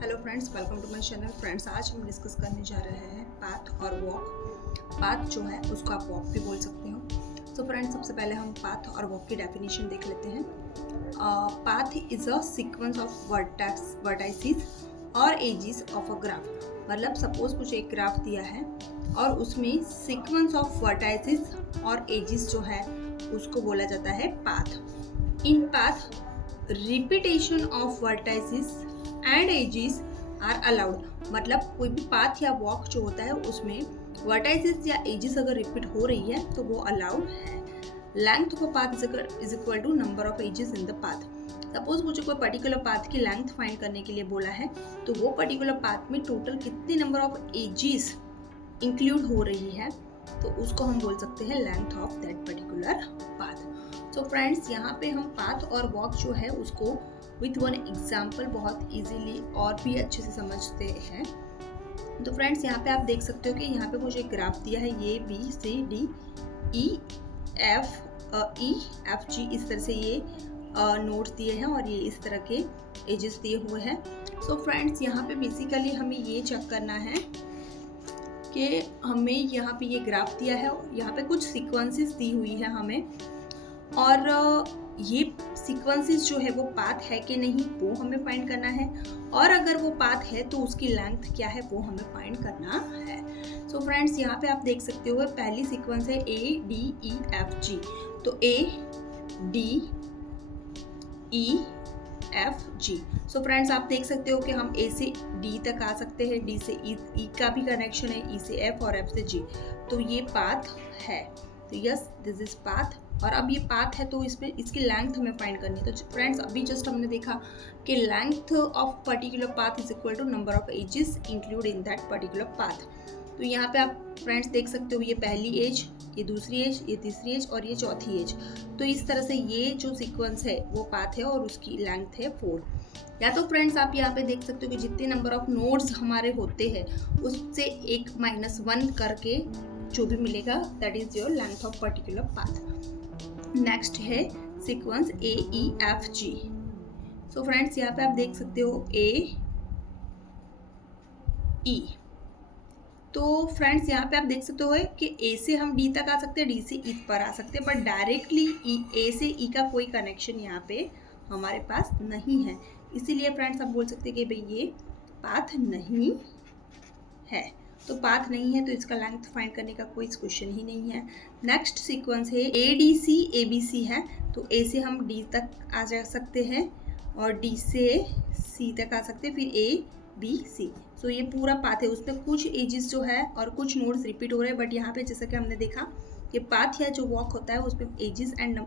Hello friends, welcome to my channel. Friends, आज हम discuss करने जा रहे हैं पाथ और वॉक। पाथ जो है उसको आप वॉक भी बोल सकते हो। तो फ्रेंड्स, सबसे पहले हम पाथ और वॉक की डेफिनेशन देख लेते हैं। Path is a sequence of vertices और एजिस ऑफ अ ग्राफ। मतलब सपोज कुछ एक ग्राफ दिया है और उसमें सीक्वेंस ऑफ वर्टाइसिस और एजिस जो है उसको बोला जाता है path. In path repetition of vertices and edges are allowed. मतलब कोई भी पाथ या वॉक जो होता है उसमें वर्टाइसिस या एजिस अगर रिपीट हो रही है तो वो अलाउड है। Length of a path is equal to number of edges in the path. Suppose मुझे कोई पर्टिकुलर पाथ की लेंथ फाइंड करने के लिए बोला है तो वो पर्टिकुलर पाथ में टोटल कितने नंबर ऑफ एजिस इंक्लूड हो रही है तो उसको हम बोल सकते हैं length of that particular path. So friends, यहाँ पे हम पाथ और वॉक जो है उसको विथ वन एग्जाम्पल बहुत इजीली और भी अच्छे से समझते हैं। तो फ्रेंड्स, यहाँ पे आप देख सकते हो कि यहाँ पे मुझे एक ग्राफ दिया है, A B C D E F G, इस तरह से ये नोट्स दिए हैं और ये इस तरह के एजेस दिए हुए हैं। सो फ्रेंड्स, यहाँ पे बेसिकली हमें ये चेक करना है कि हमें यहाँ पे ये ग्राफ दिया है, यहाँ पे कुछ सीक्वेंसेस दी हुई है हमें, और ये सीक्वेंसेस जो है वो पाथ है कि नहीं वो हमें फाइंड करना है, और अगर वो पाथ है तो उसकी लेंथ क्या है वो हमें फाइंड करना है। सो फ्रेंड्स, यहाँ पे आप देख सकते हो पहली सीक्वेंस है A D E F G. तो A D E F G. So friends, आप देख सकते हो कि हम ए से डी तक आ सकते हैं, डी से ई का भी कनेक्शन है, ई से एफ और एफ से जी। तो ये पाथ है। तो यस, दिस इज पाथ। और अब ये पाथ है तो इसमें इसकी लेंथ हमें फाइंड करनी है। तो फ्रेंड्स, अभी जस्ट हमने देखा कि length of particular path is equal to number of edges include in that particular path. तो यहाँ पे आप फ्रेंड्स देख सकते हो ये पहली एज, ये दूसरी एज, ये तीसरी एज और ये चौथी एज। तो इस तरह से ये जो सीक्वेंस है वो पाथ है और उसकी लेंथ है 4। या तो फ्रेंड्स आप यहाँ पे देख सकते हो कि जितने नंबर ऑफ नोड्स हमारे होते हैं उससे एक -1 करके जो भी मिलेगा that is your length of particular path. Next है sequence A E F G. So friends, यहाँ पे आप देख सकते हो ए ई। तो फ्रेंड्स, यहाँ पे आप देख सकते हो कि ए से हम डी तक आ सकते हैं, डी से ई पर आ सकते हैं, बट डायरेक्टली ए से ई का कोई कनेक्शन यहाँ पे हमारे पास नहीं है। इसीलिए फ्रेंड्स आप बोल सकते हैं कि भाई ये पाथ नहीं है। तो पाथ नहीं है तो इसका लेंथ फाइंड करने का कोई क्वेश्चन ही नहीं है। नेक्स्ट सीक्वेंस है A D C A B सी है। तो ए से हम डी तक आ जा सकते हैं और डी से सी तक आ सकते हैं, फिर ए बी सी। सो ये पूरा पाथ है, उसमें कुछ एजेस जो है और कुछ नोड्स रिपीट हो रहे हैं, बट यहाँ पे जैसा कि हमने देखा कि पाथ या जो वॉक होता है उसमें एजेस एंड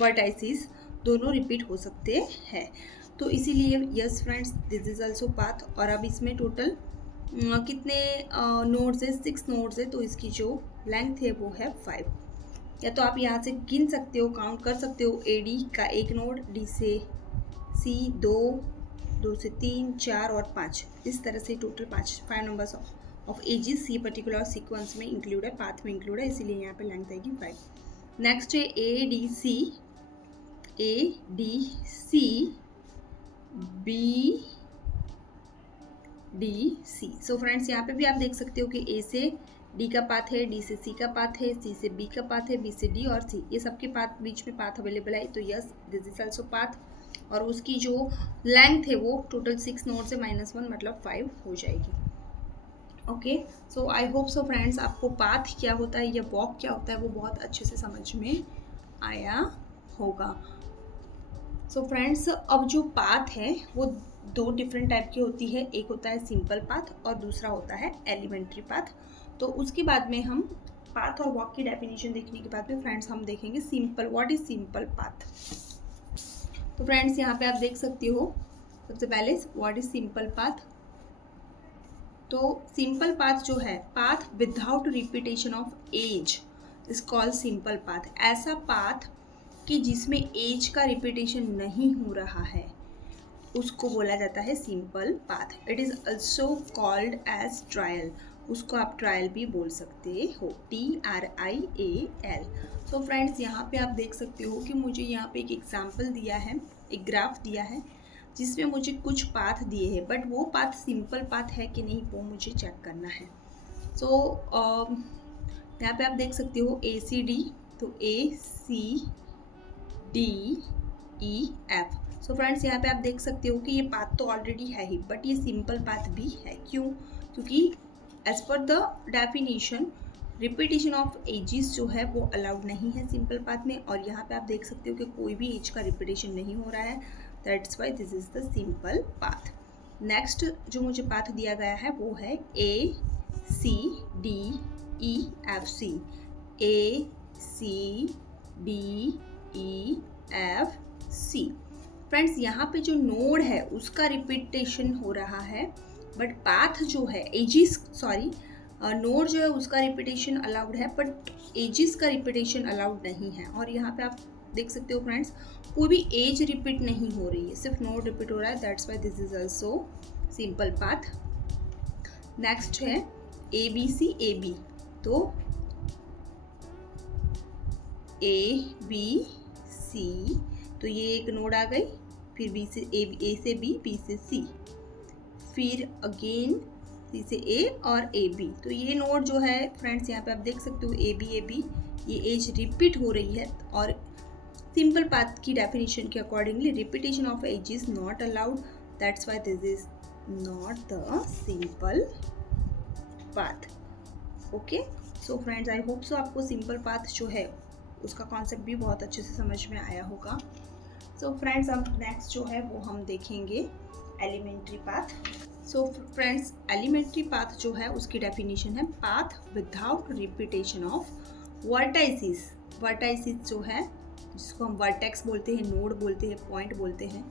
वर्टाइसिस दोनों रिपीट हो सकते हैं। तो इसीलिए yes friends, this is also path. और अब इसमें टोटल कितने नोड्स है? 6 नोड्स है। तो इसकी जो लेंथ है वो है 5। या तो आप यहाँ से गिन सकते हो, काउंट कर सकते हो, ए डी का एक नोड, डी से सी 2, 2 से 3, 4 और 5, इस तरह से टोटल 5 नंबर्स ऑफ एजिस ये पर्टिकुलर सीक्वेंस में इंक्लूड है, पाथ में इंक्लूड है, इसीलिए यहाँ पे लेंथ आएगी 5। नेक्स्ट है A D C B D C. So friends, यहाँ पे भी आप देख सकते हो कि ए से डी का पाथ है, डी से सी का पाथ है, सी से बी का पाथ है, बी से डी और सी, ये सबके पाथ बीच में पाथ अवेलेबल है। तो yes, this is also path. और उसकी जो लेंथ है वो टोटल 6 नोड से -1 मतलब 5 हो जाएगी। Okay, so I hope so friends आपको पाथ क्या होता है या वॉक क्या होता है वो बहुत अच्छे से समझ में आया होगा। सो फ्रेंड्स, अब जो पाथ है वो 2 डिफरेंट टाइप की होती है। एक होता है सिंपल पाथ और दूसरा होता है एलिमेंट्री पाथ। तो उसके बाद में हम पाथ और वॉक की डेफिनेशन देखने के बाद में फ्रेंड्स हम देखेंगे simple, what is simple path. तो फ्रेंड्स, यहाँ पे आप देख सकते हो सबसे पहले व्हाट इज सिंपल पाथ। तो सिंपल पाथ जो है, path without repetition of edge is called simple path. ऐसा पाथ कि जिसमें एज का रिपीटेशन नहीं हो रहा है उसको बोला जाता है simple path. It is also called edge trail. उसको आप ट्रायल भी बोल सकते हो, TRIAL। सो फ्रेंड्स, यहाँ पे आप देख सकते हो कि मुझे यहाँ पे एक एग्जाम्पल दिया है, एक ग्राफ दिया है। जिसमें मुझे कुछ पाथ दिए हैं, बट वो पाथ सिंपल पाथ है कि नहीं वो मुझे चेक करना है। सो यहाँ पे आप देख सकते हो ACD, तो ACDEF। सो फ्रेंड्स यहाँ पे आप देख सकते हो कि ये पाथ तो ऑलरेडी है ही, बट ये सिंपल पाथ भी है। क्यों? क्योंकि as per the definition repetition of edges जो है वो अलाउड नहीं है सिंपल पाथ में, और यहाँ पे आप देख सकते हो कि कोई भी एज का रिपीटेशन नहीं हो रहा है, that's why this is the simple path. Next जो मुझे पाथ दिया गया है वो है ACDEFC। ACDEFC। फ्रेंड्स यहाँ पे जो नोड है उसका रिपीटेशन हो रहा है, बट पाथ जो है नोड जो है उसका रिपीटेशन अलाउड है, बट एजिस का रिपीटेशन अलाउड नहीं है। और यहाँ पे आप देख सकते हो फ्रेंड्स कोई भी एज रिपीट नहीं हो रही है, सिर्फ नोड रिपीट हो रहा है, that's why this is also simple path. Next है ABCAB, तो ABC, तो ये एक नोड आ गई, फिर A से B, B से C, फिर अगेन C से A और AB। तो ये नोड जो है फ्रेंड्स यहाँ पे आप देख सकते हो AB, ये एज रिपीट हो रही है, और सिंपल पाथ की डेफिनेशन के accordingly repetition of edge is not allowed, that's why this is not the simple path. Okay, so friends I hope so आपको सिंपल पाथ जो है उसका कॉन्सेप्ट भी बहुत अच्छे से समझ में आया होगा। सो फ्रेंड्स अब नेक्स्ट जो है वो हम देखेंगे elementary path. So friends elementary path जो है उसकी डेफिनेशन है path without repetition of vertices. Vertices जो है जिसको हम वर्टेक्स बोलते हैं, नोड बोलते हैं, पॉइंट बोलते हैं,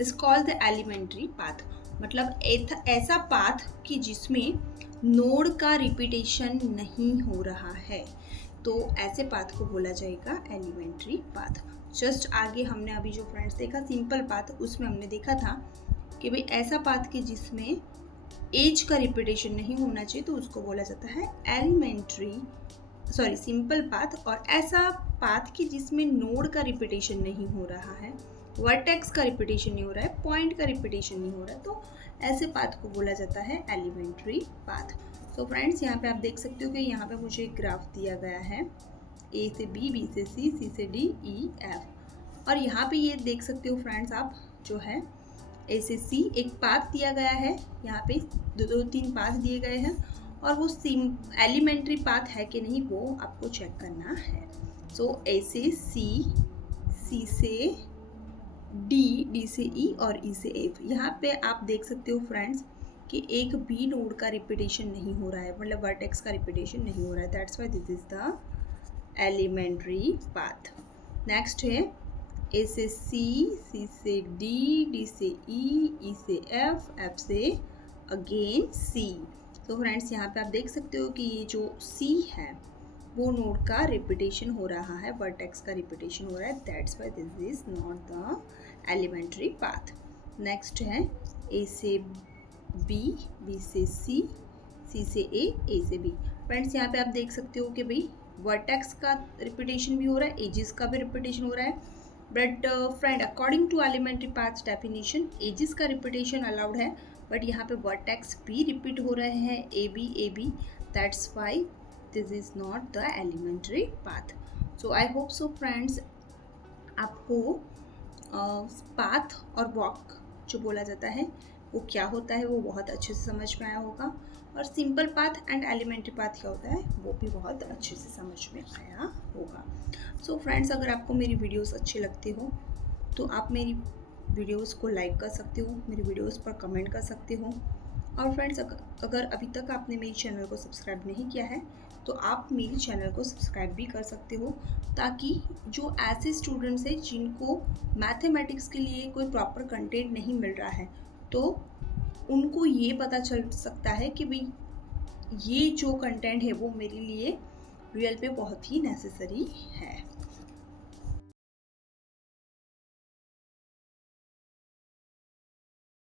is called the elementary path. मतलब ऐसा पाथ कि जिसमें नोड का रिपीटेशन नहीं हो रहा है, तो ऐसे पाथ को बोला जाएगा एलिमेंट्री पाथ। जस्ट आगे हमने अभी जो फ्रेंड्स देखा सिंपल पाथ, उसमें हमने देखा था कि भाई ऐसा पाथ कि जिसमें एज का रिपीटेशन नहीं होना चाहिए तो उसको बोला जाता है सिंपल पाथ। और ऐसा पाथ कि जिसमें नोड का रिपीटेशन नहीं हो रहा है, वर्टेक्स का रिपीटेशन नहीं हो रहा है, पॉइंट का रिपीटेशन नहीं हो रहा है, तो ऐसे पाथ को बोला जाता है एलिमेंट्री पाथ। तो फ्रेंड्स यहाँ पे आप देख सकते हो कि यहाँ पे मुझे एक ग्राफ दिया गया है A से B, B से C, C से D, E, F, और यहाँ पे ये देख सकते हो फ्रेंड्स आप जो है A से C एक पाथ दिया गया है, यहाँ पे दो तीन पाथ दिए गए हैं, और वो एलिमेंट्री पाथ है कि नहीं वो आपको चेक करना है। सो A से C, C से D, D से E और E से F। यहाँ पे आप देख सकते हो फ्रेंड्स कि एक भी नोड का रिपीटेशन नहीं हो रहा है, मतलब वर्टेक्स का रिपीटेशन नहीं हो रहा है, that's why this is the elementary path. Next है A से C, C से D, D से E, E से F, F से अगेन C। तो फ्रेंड्स यहाँ पे आप देख सकते हो कि ये जो C है वो नोड का रिपीटेशन हो रहा है, वर्टेक्स का रिपीटेशन हो रहा है, that's why this is not the elementary path. Next है A से B, B से C, C से A, A से B। फ्रेंड्स यहाँ पे आप देख सकते हो कि भाई वर्टेक्स का रिपीटेशन भी हो रहा है, एजिस का भी रिपीटेशन हो रहा है, but friend according to elementary path definition edges का रिपीटेशन अलाउड है, बट यहाँ पे वर्टेक्स भी रिपीट हो रहे हैं AB, that's why this is not the elementary path. So I hope so friends आपको पाथ और वॉक जो बोला जाता है वो क्या होता है वो बहुत अच्छे से समझ में आया होगा, और simple path and elementary path क्या होता है वो भी बहुत अच्छे से समझ में आया होगा। सो फ्रेंड्स अगर आपको मेरी वीडियोस अच्छे लगते हो तो आप मेरी वीडियोस को लाइक कर सकते हो, मेरी वीडियोस पर कमेंट कर सकते हो, और फ्रेंड्स अगर अभी तक आपने मेरे चैनल को सब्सक्राइब नहीं किया है तो आप मेरे चैनल को सब्सक्राइब भी कर सकते हो, ताकि जो ऐसे स्टूडेंट्स हैं जिनको मैथमेटिक्स के लिए कोई प्रॉपर कंटेंट नहीं मिल रहा है तो उनको ये पता चल सकता है कि भाई ये जो कंटेंट है वो मेरे लिए रियल पे बहुत ही नेसेसरी है।